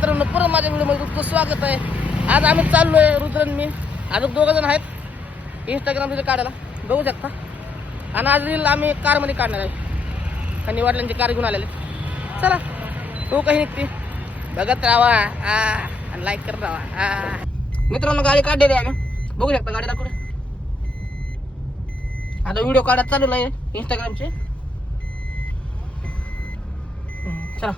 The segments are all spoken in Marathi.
मित्रांनो, परत माझ्या व्हिडिओमध्ये तुमचं स्वागत आहे. आज आम्ही चाललोय रुद्रन मी, अजून 2 जण आहेत इंस्टाग्राम रील काढायला, बघू शकता. आणि आज रील आम्ही कारमध्ये काढणार आहे आणि वडिलांची कार घेऊन आलेले. चला तो काही निघते, बघत राहा आणि लाईक करत राहा. मित्रांनो गाडी काढलेली आहे आम्ही, बघू शकता गाडी दाखवू. आता व्हिडिओ काढत चालू नाही इंस्टाग्रामचे. चला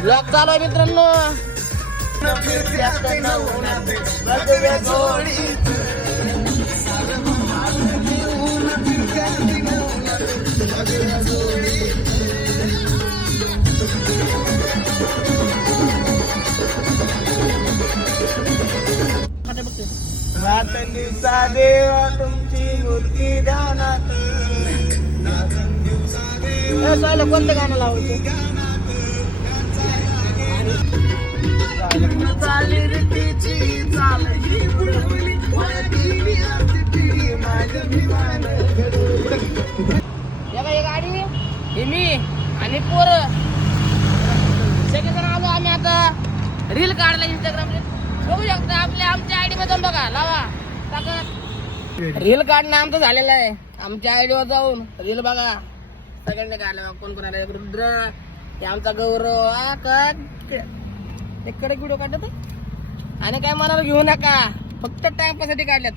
ब्लॉग चालू आहे मित्रांनो. देवा तुमची मूर्ती ध्यानात. कोणतं गाणं लावायचं? गाडी हे मी आणि पोर सगळेजण आलो आम्ही आता रील काढला इंस्टाग्रामला. बघू शकता आमच्या आयडी मध्ये बघा, लावा टाकत. रील काढणं आमचं झालेलं आहे. आमच्या आयडीवर जाऊन रील बघा सगळ्यांनी काढलं. कोण कोण आले? रुद्र, ते आमचा गौरव, एक कडक व्हिडिओ काढत आणि काय मनावर घेऊ नका, फक्त टाइमपास साठी काढल्यात.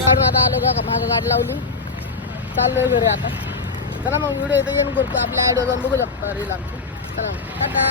माझ्या जान आलो का माझ्या गाडी लावली, चाललोय घरी आता. चला मग व्हिडिओ इथे येऊन करतो. आपल्या आयडिया जाऊन बघू शकता रील आमची. चला टाटा.